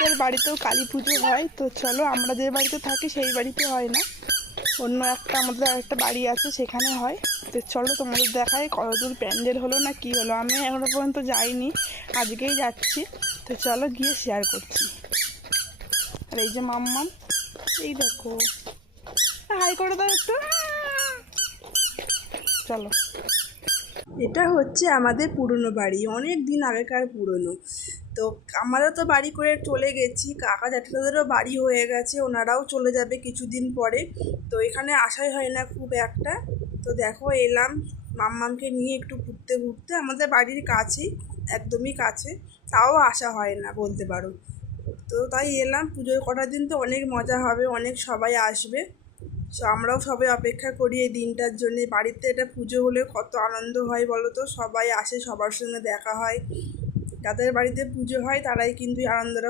আমাদের বাড়িতেও কালী পুজো হয়। তো চলো, আমরা যে বাড়িতে থাকি সেই বাড়িতে হয় না, অন্য একটা আমাদের একটা বাড়ি আছে সেখানে হয়। তো চলো তোমাদের দেখায় কতদূর প্যান্ডেল হলো না কি হলো। আমি এখনো পর্যন্ত যাইনি, আজকেই যাচ্ছি। তো চলো গিয়ে শেয়ার করছি। আর এই যে মাম্মাম, এই দেখো, হাই করে দাও একটু। চলো, এটা হচ্ছে আমাদের পুরনো বাড়ি, অনেক দিন আগেকার পুরনো। তো আমরা তো বাড়ি করে চলে গেছি, কাকা জ্যাঠাদেরও বাড়ি হয়ে গেছে, ওনারাও চলে যাবে কিছুদিন পরে। তো এখানে আসাই হয় না খুব একটা। তো দেখো এলাম মাম্মামকে নিয়ে একটু ঘুরতে ঘুরতে, আমাদের বাড়ির কাছেই, একদমই কাছে, তাও আসা হয় না বলতে পারো। তো তাই এলাম, পুজোর কটার দিন তো অনেক মজা হবে, অনেক সবাই আসবে। সো আমরাও সবাই অপেক্ষা করি এই দিনটার জন্য। বাড়িতে এটা পুজো হলে কত আনন্দ হয় বলো তো, সবাই আসে, সবার সঙ্গে দেখা হয়। যাদের বাড়িতে পুজো হয় তারাই কিন্তু এই আনন্দটা